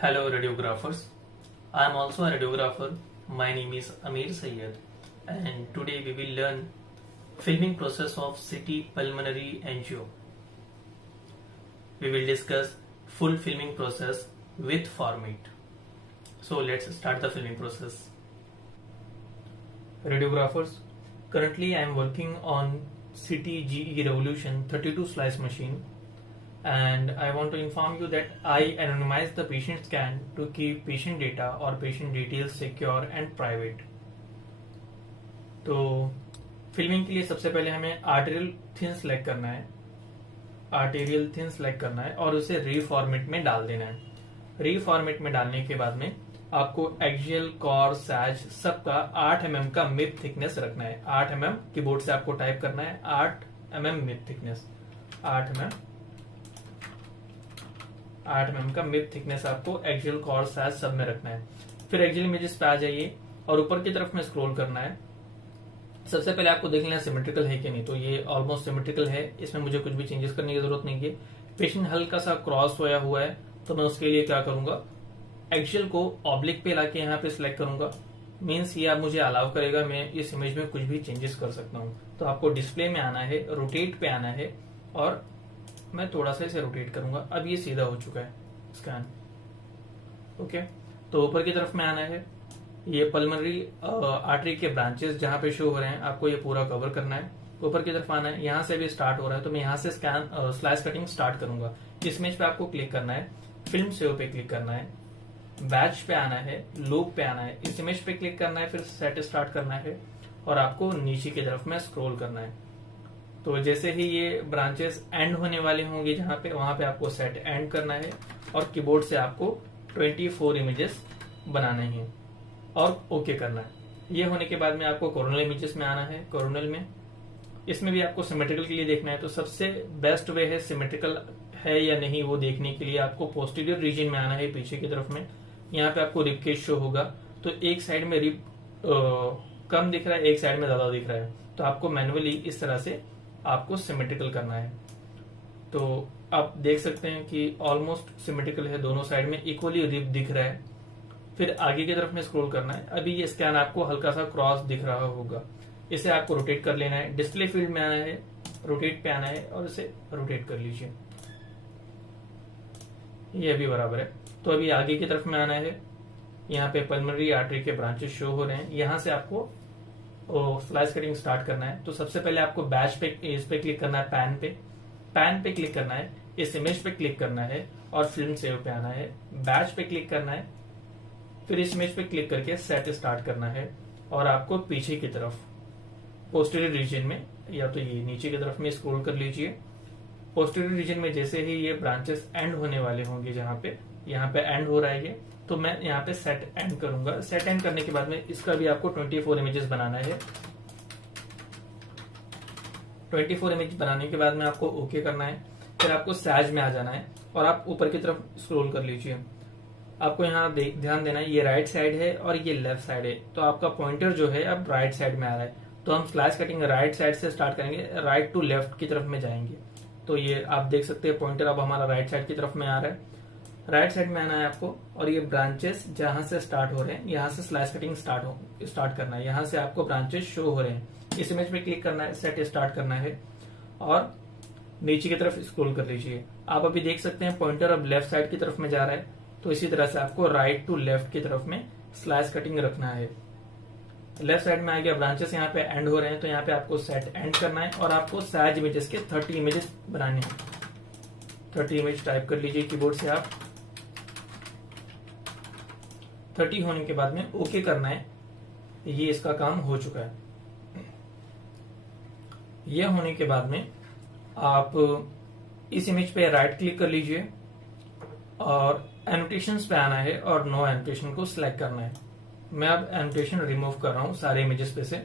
Hello radiographers. I am also a radiographer. My name is Amir Sayyed and today we will learn filming process of CT pulmonary angio. We will discuss full filming process with format. So let's start the filming process. Radiographers, currently I am working on CT GE Revolution 32 slice machine and I want to inform you that I anonymize the patient scan to keep patient data or patient details secure and private. तो filming के लिए सबसे पहले हमें arterial thin select करना है, arterial thin select करना है और उसे रीफॉर्मेट में डाल देना है। रीफॉर्मेट में डालने के बाद में आपको एक्सियल, कॉर, सैज सबका 8 mm का मिप थिकनेस रखना है। 8 mm कीबोर्ड से आपको टाइप करना है, 8 mm मिप थिकनेस, 8 mm का मिप थिकनेस आपको एक्सियल, कॉर, सैज सब में रखना है। फिर एक्सियल इमेजेस पे आ जाइए और ऊपर की तरफ में स्क्रॉल करना है। सबसे पहले आपको देख लेना सिमेट्रिकल है कि नहीं, तो ये ऑलमोस्ट सिमेट्रिकल है, इसमें मुझे कुछ भी चेंजेस करने की जरूरत नहीं है। पेशेंट हल्का सा क्रॉस होया हुआ है तो मैं उसके लिए क्या करूंगा, एक्सियल को ऑब्लिक पे लाके यहाँ पे सिलेक्ट करूंगा। मीन्स ये आप मुझे अलाउ करेगा मैं इस इमेज में कुछ भी चेंजेस कर सकता हूँ। तो आपको डिस्प्ले में आना है, रोटेट पे आना है और मैं थोड़ा सा इसे रोटेट करूंगा। अब ये सीधा हो चुका है स्कैन। ओके, तो ऊपर की तरफ में आना है। ये पल्मोनरी आर्टरी के ब्रांचेस जहां पे शो हो रहे हैं आपको ये पूरा कवर करना है। ऊपर की तरफ आना है, यहाँ से भी स्टार्ट हो रहा है तो मैं यहाँ से स्कैन स्लाइस कटिंग स्टार्ट करूंगा। इस इमेज पे आपको क्लिक करना है, फिल्म सेव पे क्लिक करना है, बैच पे आना है, लूप पे आना है, इस इमेज पे क्लिक करना है, फिर सेट स्टार्ट करना है और आपको नीचे की तरफ में स्क्रॉल करना है। तो जैसे ही ये ब्रांचेस एंड होने वाले होंगे जहां पे, वहां पे आपको सेट एंड करना है और कीबोर्ड से आपको 24 इमेजेस बनाने हैं और ओके करना है। ये होने के बाद में आपको कोरोनल इमेजेस में आना है। कोरोनल में इसमें भी आपको सिमेट्रिकल के लिए देखना है, तो सबसे बेस्ट वे है सिमेट्रिकल है या नहीं वो देखने के लिए आपको पोस्टीरियर रीजन में आना है, पीछे की तरफ में। यहाँ पे आपको रिब केस शो होगा, तो एक साइड में रिब कम दिख रहा है, एक साइड में ज्यादा दिख रहा है, तो आपको मैनुअली इस तरह से आपको सिमेट्रिकल करना है। तो आप देख सकते हैं कि ऑलमोस्ट सिमेट्रिकल है, दोनों साइड में इक्वली रिब दिख रहा है। फिर आगे की तरफ में स्क्रॉल करना है। अभी ये स्कैन आपको हल्का सा क्रॉस दिख रहा होगा, इसे आपको रोटेट कर लेना है। डिस्प्ले फील्ड में आना है, रोटेट पे आना है और इसे रोटेट कर लीजिए। ये अभी बराबर है। तो अभी आगे की तरफ में आना है, यहाँ पे पल्मोनरी आर्टरी के ब्रांचेस शो हो रहे हैं, यहाँ से आपको स्लाइस कटिंग स्टार्ट करना है। तो सबसे पहले आपको बैच पे इस पे क्लिक करना है, पैन पे क्लिक करना है, इस इमेज पे क्लिक करना है और फिल्म सेव पे आना है, बैच पे क्लिक करना है, फिर इस इमेज पे क्लिक करके सेट स्टार्ट करना है और आपको पीछे की तरफ पोस्टीरियर रीजन में या तो ये नीचे की तरफ में स्क्रॉल कर लीजिए। पोस्टीरियर रीजन में जैसे ही ये ब्रांचेस एंड होने वाले होंगे, जहां पे यहाँ पे एंड हो रहा है ये, तो मैं यहाँ पे सेट एंड करूंगा। सेट एंड करने के बाद में इसका भी आपको 24 इमेजेस बनाना है। 24 इमेज बनाने के बाद में आपको ओके करना है। फिर आपको सैज में आ जाना है और आप ऊपर की तरफ स्क्रॉल कर लीजिए। आपको यहाँ ध्यान देना है, ये राइट साइड है और ये लेफ्ट साइड है, तो आपका पॉइंटर जो है अब राइट साइड में आ रहा है। तो हम स्लाइस कटिंग राइट साइड से स्टार्ट करेंगे, राइट टू लेफ्ट की तरफ में जाएंगे। तो ये आप देख सकते हैं पॉइंटर अब हमारा राइट साइड की तरफ में आ रहा है। राइट साइड में आना है आपको और ये ब्रांचेस जहां से स्टार्ट हो रहे हैं, यहाँ से स्लाइस कटिंग स्टार्ट करना है। यहाँ से आपको ब्रांचेस शो हो रहे हैं, इस इमेज पे क्लिक करना है, सेट स्टार्ट करना है और नीचे की तरफ स्क्रॉल कर लीजिए। आप अभी देख सकते हैं पॉइंटर अब लेफ्ट साइड की तरफ में जा रहा है, तो इसी तरह से आपको राइट टू लेफ्ट की तरफ में स्लाइस कटिंग रखना है। लेफ्ट साइड में आ गया, ब्रांचेस यहाँ पे एंड हो रहे हैं, तो यहाँ पे आपको सेट एंड करना है और आपको सैज इमेजेस के 30 इमेजेस बनाने हैं। 30 इमेज टाइप कर लीजिए कीबोर्ड से आप। 30 होने के बाद में ओके करना है। ये इसका काम हो चुका है। ये होने के बाद में आप इस इमेज पे राइट क्लिक कर लीजिए और एनोटेशंस पे आना है और नो एनोटेशन को सिलेक्ट करना है। मैं अब एनोटेशन रिमूव कर रहा हूं सारे इमेजेस पे से।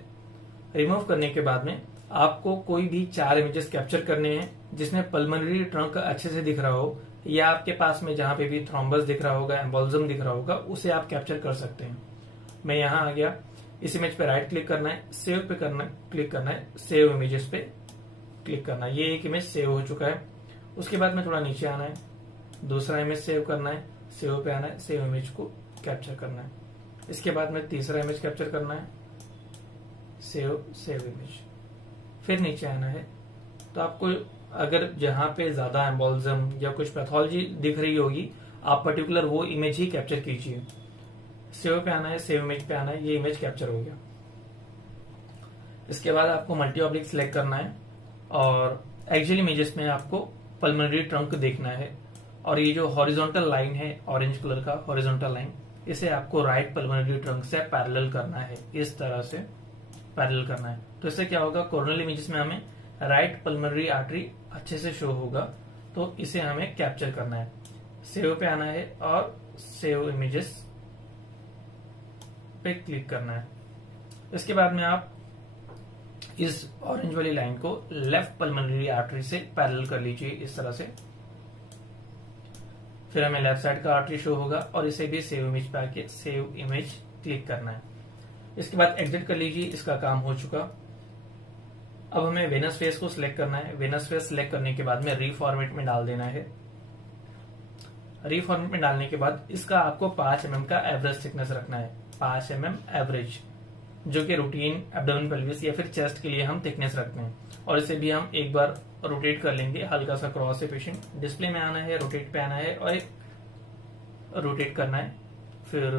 रिमूव करने के बाद में आपको कोई भी 4 इमेजेस कैप्चर करने हैं जिसमें पल्मोनरी ट्रंक अच्छे से दिख रहा हो या आपके पास में जहां पे भी थ्रोम्बस दिख रहा होगा, एम्बोलिज्म दिख रहा होगा, उसे आप कैप्चर कर सकते हैं। मैं यहां आ गया, इस इमेज पे राइट क्लिक करना है, सेव पे क्लिक करना है, सेव इमेजेस पे क्लिक करना है। ये एक इमेज सेव हो चुका है। उसके बाद में थोड़ा नीचे आना है, दूसरा इमेज सेव करना है, सेव पे आना है, सेव इमेज को कैप्चर करना है। इसके बाद में तीसरा इमेज कैप्चर करना है, सेव इमेज, फिर नीचे आना है। तो आपको अगर जहां पे ज्यादा एम्बोलिज्म या कुछ पैथोलॉजी दिख रही होगी, आप पर्टिकुलर वो इमेज ही कैप्चर कीजिए। सेव पे आना है, सेव इमेज पे आना है, ये इमेज कैप्चर हो गया। इसके बाद आपको मल्टी ऑब्लिक सिलेक्ट करना है और एक्चुअल इमेजेस में आपको पल्मोनरी ट्रंक देखना है, और ये जो हॉरिजॉन्टल लाइन है ऑरेंज कलर का हॉरिजॉन्टल लाइन, इसे आपको राइट पल्मोनरी ट्रंक से पैरेलल करना है, इस तरह से पैरेलल करना है। तो इससे क्या होगा, कोरोनल इमेजेस में हमें राइट पल्मोनरी आर्टरी अच्छे से शो होगा। तो इसे हमें कैप्चर करना है। सेव पे आना है और सेव इमेजेस पे क्लिक करना है। इसके बाद में आप इस ऑरेंज वाली लाइन को लेफ्ट पल्मोनरी आर्टरी से पैरेलल कर लीजिए, इस तरह से। फिर हमें लेफ्ट साइड का आर्टरी शो होगा और इसे भी सेव इमेज पे आके सेव इमेज क्लिक करना है। इसके बाद एग्जिट कर लीजिए, इसका काम हो चुका। अब हमें वेनस फेस को सिलेक्ट करना है। वेनस फेस सिलेक्ट करने के बाद में रीफॉर्मेट में डाल देना है। रीफॉर्मेट में डालने के बाद इसका आपको 5 mm का एवरेज थिकनेस रखना है, 5 mm एवरेज, जो कि रूटीन एब्डोमेन पेल्विस या फिर चेस्ट के लिए हम थिकनेस रखते हैं। और इसे भी हम एक बार रोटेट कर लेंगे, हल्का सा क्रॉस से पेशेंट। डिस्प्ले में आना है, रोटेट पे आना है और एक रोटेट करना है। फिर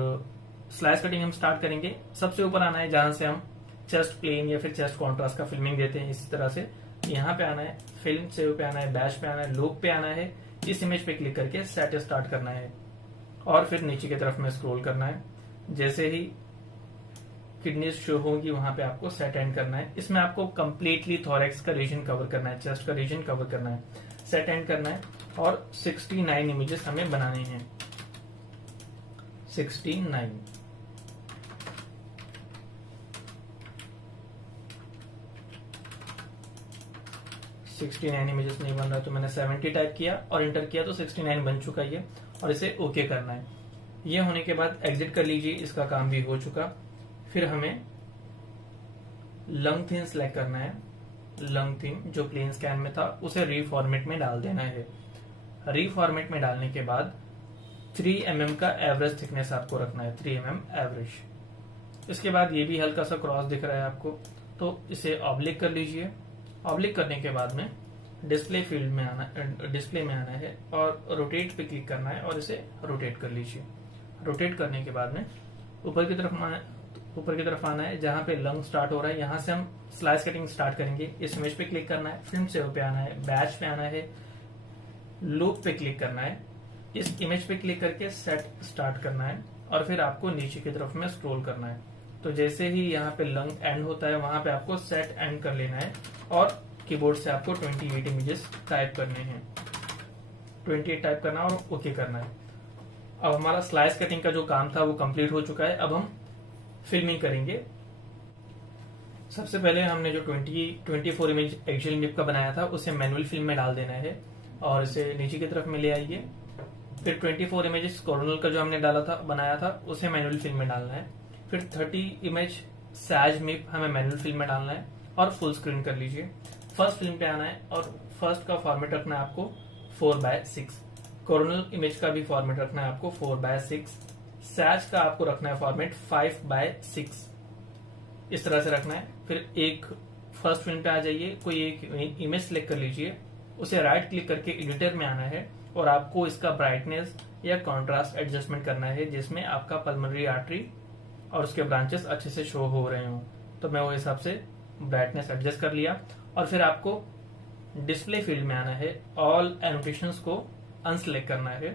स्लाइस कटिंग हम स्टार्ट करेंगे। सबसे ऊपर आना है जहां से हम चेस्ट प्लेन या फिर चेस्ट कॉन्ट्रास्ट का फिल्मिंग देते हैं, इसी तरह से यहाँ पे आना है, फिल्म सेव पे आना है, बैच पे आना है, लूप पे आना है, इस इमेज पे क्लिक करके सेट स्टार्ट करना है और फिर नीचे की तरफ में स्क्रॉल करना है। जैसे ही किडनीज शो होगी वहां पे आपको सेट एंड करना है। इसमें आपको कंप्लीटली थोरैक्स का रीजन कवर करना है, चेस्ट का रीजन कवर करना है, सेट एंड करना है और 69 इमेजेस हमें बनाने हैं। 69 इमेजेस नहीं बन रहा, तो मैंने 70 टाइप किया और इंटर किया तो 69 बन चुका है और इसे ओके करना है। ये होने के बाद एग्जिट कर लीजिए, इसका काम भी हो चुका। फिर हमें लंग थीन सेलेक्ट करना है। लंग थीन जो प्लेन स्कैन में था उसे रीफॉर्मेट में डाल देना है। रीफॉर्मेट में डालने के बाद 3 mm का एवरेज थिकनेस आपको रखना है, 3 mm एवरेज। इसके बाद ये भी हल्का सा क्रॉस दिख रहा है आपको, तो इसे ऑब्लिक कर लीजिए। ऑब्लिक करने के बाद में डिस्प्ले फील्ड में आना, डिस्प्ले में आना है और रोटेट पे क्लिक करना है और इसे रोटेट कर लीजिए। रोटेट करने के बाद में ऊपर की तरफ आना है, जहां पे लंग स्टार्ट हो रहा है, यहां से हम स्लाइस कटिंग स्टार्ट करेंगे। इस इमेज पे क्लिक करना है, फिल्म सेव पे आना है, बैच पे आना है, लूप पे क्लिक करना है, इस इमेज पे क्लिक करके सेट स्टार्ट करना है और फिर आपको नीचे की तरफ में स्क्रॉल करना है। तो जैसे ही यहाँ पे लंग एंड होता है वहां पे आपको सेट एंड कर लेना है और कीबोर्ड से आपको 28 इमेजेस टाइप करने हैं, 28 टाइप करना और ओके करना है। अब हमारा स्लाइस कटिंग का जो काम था वो कंप्लीट हो चुका है। अब हम फिल्मिंग करेंगे। सबसे पहले हमने जो 24 इमेज एक्चुअल निप का बनाया था उसे मैनुअल फिल्म में डाल देना है और इसे नीचे की तरफ में ले आइए। फिर 24 इमेजेस कोरोनल का जो हमने बनाया था उसे मैनुअल फिल्म में डालना है। फिर 30 इमेज सैज मिप हमें मैनुअल फिल्म में डालना है और फुल स्क्रीन कर लीजिए। फर्स्ट फिल्म पे आना है और फर्स्ट का फॉर्मेट रखना है आपको 4:6। कोरोनल इमेज का भी फॉर्मेट रखना है आपको 4:6। सैज का आपको रखना है फॉर्मेट 5:6, इस तरह से रखना है। फिर एक फर्स्ट फिल्म पे आ जाइए, कोई एक इमेज सिलेक्ट कर लीजिए, उसे राइट क्लिक करके एडिटर में आना है और आपको इसका ब्राइटनेस या कॉन्ट्रास्ट एडजस्टमेंट करना है जिसमें आपका पल्मोनरी आर्टरी और उसके ब्रांचेस अच्छे से शो हो रहे हो। तो मैं वो हिसाब से ब्राइटनेस एडजस्ट कर लिया और फिर आपको डिस्प्ले फील्ड में आना है, ऑल एनोटेशंस को अनसेलेक्ट करना है,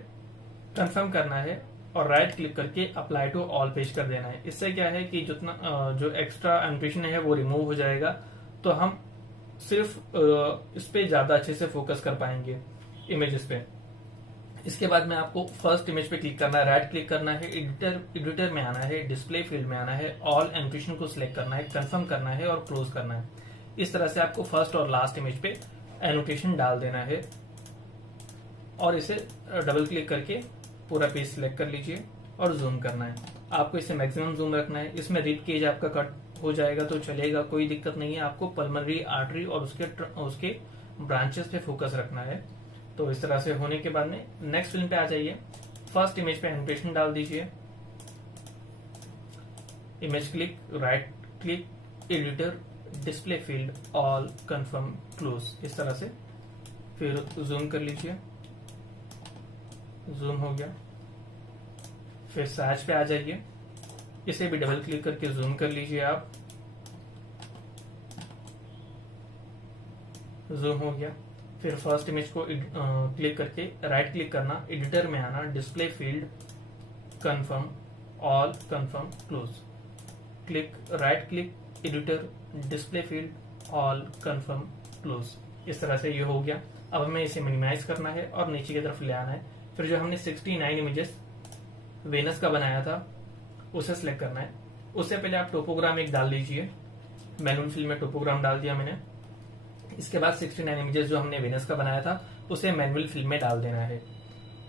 कंफर्म करना है और राइट क्लिक करके अप्लाई टू ऑल पेज कर देना है। इससे क्या है कि जितना जो एक्स्ट्रा एनोटेशन है वो रिमूव हो जाएगा, तो हम सिर्फ इस पे ज्यादा अच्छे से फोकस कर पाएंगे इमेजेस पे। इसके बाद में आपको फर्स्ट इमेज पे क्लिक करना है, राइट क्लिक करना है, एडिटर में आना है, डिस्प्ले फील्ड में आना है, ऑल एनोटेशन को सिलेक्ट करना है, कंफर्म करना है और क्लोज करना है। इस तरह से आपको फर्स्ट और लास्ट इमेज पे एनोटेशन डाल देना है और इसे डबल क्लिक करके पूरा पेज सिलेक्ट कर लीजिए और जूम करना है। आपको इसे मैक्सिमम जूम रखना है। इसमें रिब केज आपका कट हो जाएगा तो चलेगा, कोई दिक्कत नहीं है। आपको पल्मोनरी आर्टरी और उसके ब्रांचेस पे फोकस रखना है। तो इस तरह से होने के बाद में नेक्स्ट फिल्म पे आ जाइए फर्स्ट इमेज पे एनिमेशन डाल दीजिए, image click, right click, editor, display field, all, confirm, close, इस तरह से। फिर जूम कर लीजिए, जूम हो गया। फिर सर्च पे आ जाइए, इसे भी डबल क्लिक करके जूम कर लीजिए आप, जूम हो गया। फिर फर्स्ट इमेज को क्लिक करके राइट क्लिक करना, एडिटर में आना, display field, confirm, all, confirm, close, click, right click, editor, display field, all, confirm, close, इस तरह से ये हो गया। अब हमें इसे मिनिमाइज करना है और नीचे की तरफ ले आना है। फिर जो हमने 69 इमेजेस वेनस का बनाया था उसे सिलेक्ट करना है। उससे पहले आप टोपोग्राम एक डाल लीजिए, मैनुअल फिल में टोपोग्राम डाल दिया मैंने। इसके बाद 69 इमेजेस जो हमने वेनस का बनाया था उसे मैनुअल फिल में डाल देना है।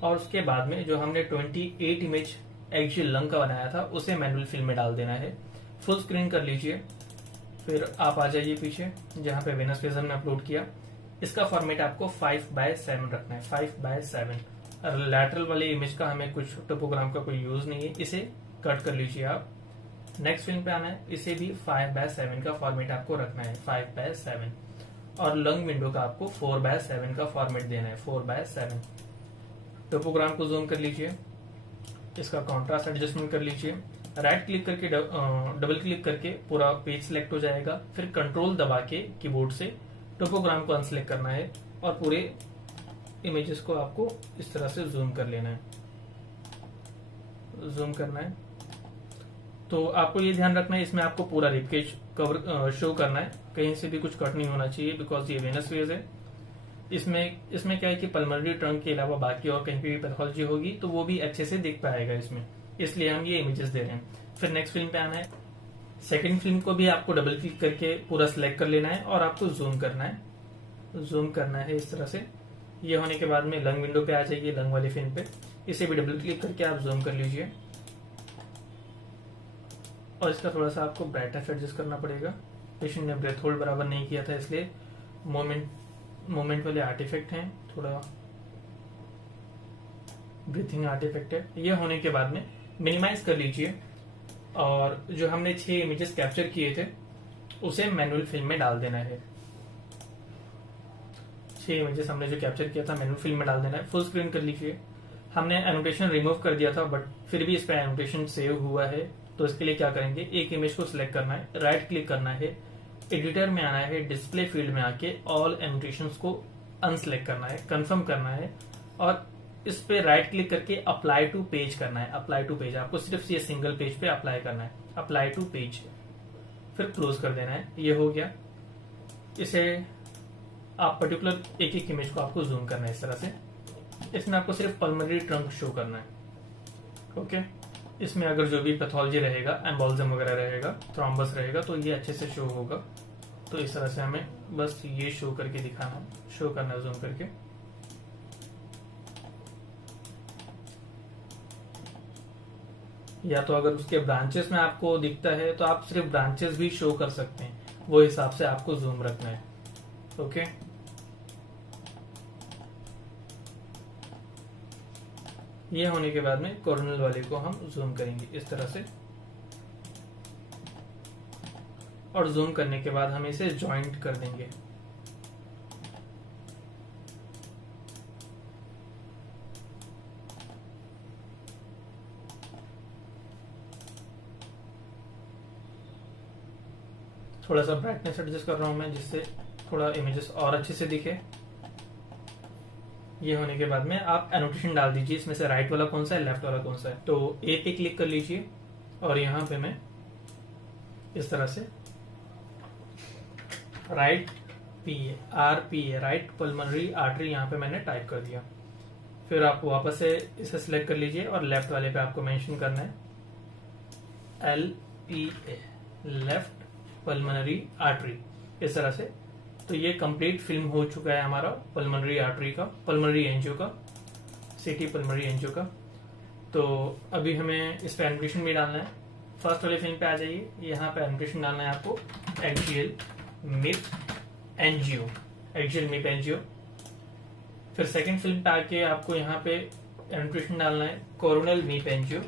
और उसके बाद में जो हमने 28 इमेज एक्सियल लंग का बनाया था उसे मैनुअल फिल में डाल देना है। फुल स्क्रीन कर लीजिए, फिर आप आ जाइए पीछे जहां पे वेनस फेज हमने अपलोड किया। इसका फॉर्मेट आपको 5:7 रखना है, 5:7। लैटरल वाले इमेज का हमें कुछ टोपोग्राम का कोई यूज नहीं है, इसे कट कर लीजिए आप। नेक्स्ट फिल्म पे आना है, इसे भी 5:7 का फॉर्मेट आपको रखना है, 5:7। और लंग विंडो का आपको 4:7 का फॉर्मेट देना है, 4:7। टोपोग्राम को जूम कर लीजिए, इसका कॉन्ट्रास्ट एडजस्टमेंट कर लीजिए, राइट क्लिक करके डबल क्लिक करके पूरा पेज सिलेक्ट हो जाएगा। फिर कंट्रोल दबा के कीबोर्ड से टोपोग्राम को अनसेलेक्ट करना है और पूरे इमेजेस को आपको इस तरह से जूम कर लेना है, जूम करना है। तो आपको ये ध्यान रखना है, इसमें आपको पूरा रिपकेज कवर शो करना है, कहीं से भी कुछ कट नहीं होना चाहिए, बिकॉज ये वेनस फेज है। इसमें क्या है कि पल्मोनरी ट्रंक के अलावा बाकी और कहीं पे भी पैथोलॉजी होगी तो वो भी अच्छे से दिख पाएगा इसमें, इसलिए हम ये इमेजेस दे रहे हैं। फिर नेक्स्ट फिल्म पे आना है, सेकंड फिल्म को भी आपको डबल क्लिक करके पूरा सिलेक्ट कर लेना है और आपको जूम करना है, जूम करना है इस तरह से। ये होने के बाद में लंग विंडो पे आ जाइए, लंग वाली फिल्म पे, इसे भी डबल क्लिक करके आप जूम कर लीजिए। और इसका थोड़ा सा आपको ब्राइटनेस एडजस्ट करना पड़ेगा, पेशेंट ने ब्रेथ होल्ड बराबर नहीं किया था इसलिए मोमेंट वाले आर्टिफैक्ट हैं, थोड़ा ब्रीथिंग आर्टिफैक्ट है। ये होने के बाद में मिनिमाइज कर लीजिए और जो हमने 6 इमेजेस कैप्चर किए थे उसे मैनुअल फिल्म में डाल देना है। 6 इमेजेस हमने जो कैप्चर किया था मैनुअल फिल्म में डाल देना है। फुल स्क्रीन कर लीजिए। हमने एनोटेशन रिमूव कर दिया था बट फिर भी इस पर एनोटेशन सेव हुआ है, तो इसके लिए क्या करेंगे, एक इमेज को सिलेक्ट करना है, राइट क्लिक करना है, एडिटर में आना है, डिस्प्ले फील्ड में आके ऑल एनोटेशंस को अनसेलेक्ट करना है, कंफर्म करना है और इस पे राइट क्लिक करके अप्लाई टू पेज करना है। अप्लाई टू पेज आपको सिर्फ ये सिंगल पेज पे अप्लाई करना है, अप्लाई टू पेज, फिर क्लोज कर देना है। ये हो गया। इसे आप पर्टिकुलर एक एक इमेज को आपको जूम करना है इस तरह से। इसमें आपको सिर्फ पल्मोनरी ट्रंक शो करना है, ओके। इसमें अगर जो भी पैथोलॉजी रहेगा, एम्बोलिज्म वगैरह रहेगा, थ्रोम्बस रहेगा, तो ये अच्छे से शो होगा। तो इस तरह से हमें बस ये शो करके दिखाना, शो करना जूम करके। या तो अगर उसके ब्रांचेस में आपको दिखता है तो आप सिर्फ ब्रांचेस भी शो कर सकते हैं, वो हिसाब से आपको जूम रखना है, ओके। ये होने के बाद में कॉर्नल वाले को हम जूम करेंगे इस तरह से, और जूम करने के बाद हम इसे ज्वाइंट कर देंगे। थोड़ा सा ब्राइटनेस एडजस्ट कर रहा हूं मैं जिससे थोड़ा इमेजेस और अच्छे से दिखे। ये होने के बाद में आप एनोटेशन डाल दीजिए, इसमें से राइट वाला कौन सा है, लेफ्ट वाला कौन सा है। तो ए पे क्लिक कर लीजिए और यहाँ पे मैं इस तरह से राइट पीए, RPA, राइट पल्मोनरी आर्टरी, यहाँ पे मैंने टाइप कर दिया। फिर आप वापस से इसे सिलेक्ट कर लीजिए और लेफ्ट वाले पे आपको मेंशन करना है LPA, लेफ्ट पल्मोनरी आर्टरी, इस तरह से। तो ये कंप्लीट फिल्म हो चुका है हमारा पल्मोनरी आर्टरी का, पल्मोनरी एंजियो का, सिटी पल्मोनरी एंजियो का। तो अभी हमें इस पे एनिमेशन भी डालना है। फर्स्ट वाली फिल्म पे आ जाइए, यहाँ पे एनिमेशन डालना है आपको, एक्सियल मिप एंजियो, एक्सियल मिप एंजियो। फिर सेकंड फिल्म पे आके आपको यहाँ पे एनोटेशन डालना है कोरोनल मीप एंजियो।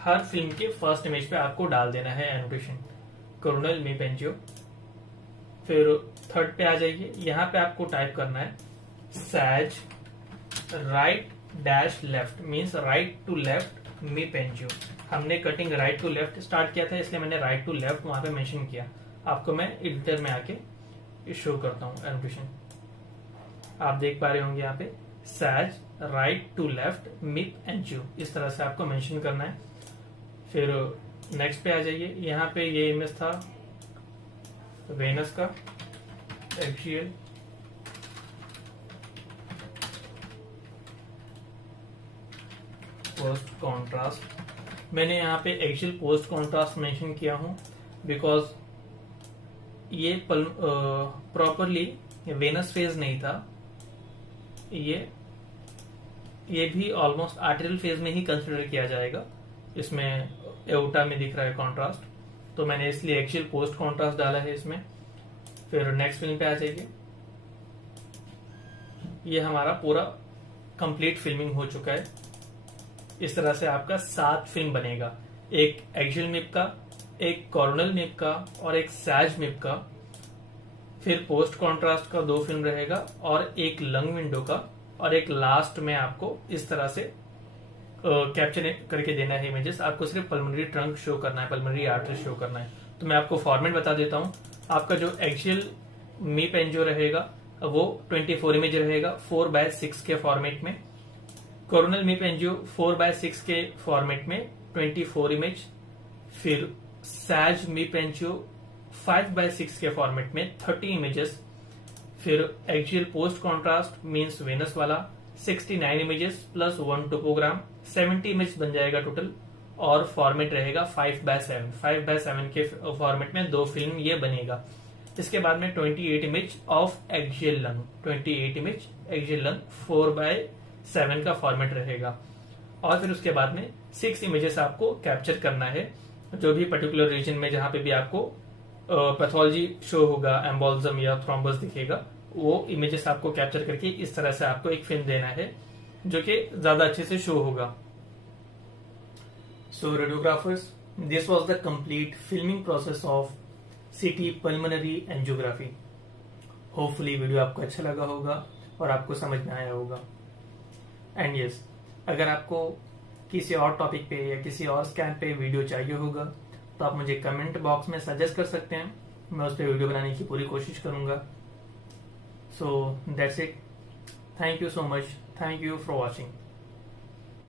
हर फिल्म के फर्स्ट इमेज पे आपको डाल देना है एनोटेशन कोरोनल मीप एंजियो। फिर थर्ड पे आ जाइए, यहाँ पे आपको टाइप करना है says right dash left, means right to left MIP angio. हमने cutting right to left start किया था, इसलिए मैंने राइट टू लेफ्ट वहां पे मेंशन किया। आपको मैं एडिटर में आके शो करता हूँ एनोटेशन। आप देख पा रहे होंगे यहाँ पे सैज right to left MIP angio, इस तरह से आपको मेंशन करना है। फिर नेक्स्ट पे आ जाइए, यहाँ पे ये इमेज था वेनस का एक्सियल पोस्ट कॉन्ट्रास्ट। मैंने यहाँ पे एक्सियल पोस्ट कॉन्ट्रास्ट मेंशन किया हूं बिकॉज ये प्रॉपरली वेनस फेज नहीं था, ये भी ऑलमोस्ट आर्टेरियल फेज में ही कंसिडर किया जाएगा। इसमें एओर्टा में दिख रहा है कॉन्ट्रास्ट, तो मैंने इसलिए एक्सियल पोस्ट कॉन्ट्रास्ट डाला है इसमें। फिर नेक्स्ट फिल्म पे आ जाइए, ये हमारा पूरा कंप्लीट फिल्मिंग हो चुका है। इस तरह से आपका 7 फिल्म बनेगा, एक एक्सियल मिप का, एक कॉर्नल मिप का और एक सैज मिप का। फिर पोस्ट कॉन्ट्रास्ट का 2 फिल्म रहेगा और एक लंग विंडो का, और एक लास्ट में आपको इस तरह से कैप्चर करके देना है इमेजेस। आपको सिर्फ पल्मोनरी ट्रंक शो करना है, पल्मोनरी आर्टरी शो करना है। तो मैं आपको फॉर्मेट बता देता हूं। आपका जो एक्सियल मीप एंजियो रहेगा वो 24 इमेज रहेगा 4:6 के फॉर्मेट में। कोरोनल मीप एंजियो 4:6 के फॉर्मेट में 24 इमेज। फिर सैज मीप एंजियो 5:6 के फॉर्मेट में 30 इमेजेस। फिर axial post contrast means venous वाला 69 इमेजेस प्लस 1 टोपोग्राम, 70 इमेज बन जाएगा टोटल। और फॉर्मेट रहेगा 5:7। 5:7 के फॉर्मेट में 2 फिल्म ये बनेगा। इसके बाद में 28 image of axial lung, 28 image axial lung 4:7 का फॉर्मेट रहेगा। और फिर उसके बाद में 6 इमेजेस आपको कैप्चर करना है, जो भी पर्टिकुलर रीजन में जहां पे भी आपको पैथोलॉजी शो होगा, एम्बोलिज्म या थ्रोम्बस दिखेगा, वो इमेजेस आपको कैप्चर करके इस तरह से आपको एक फिल्म देना है जो कि ज्यादा अच्छे से शो होगा। So radiographers, this was the complete filming process of CT pulmonary angiography. Hopefully video आपको अच्छा लगा होगा और आपको समझ में आया होगा। एंड यस, अगर आपको किसी और टॉपिक पे या किसी और स्कैन पे वीडियो चाहिए होगा तो आप मुझे कमेंट बॉक्स में सजेस्ट कर सकते हैं, मैं उस पर वीडियो बनाने की पूरी कोशिश करूंगा। So that's it. Thank you so much. Thank you for watching.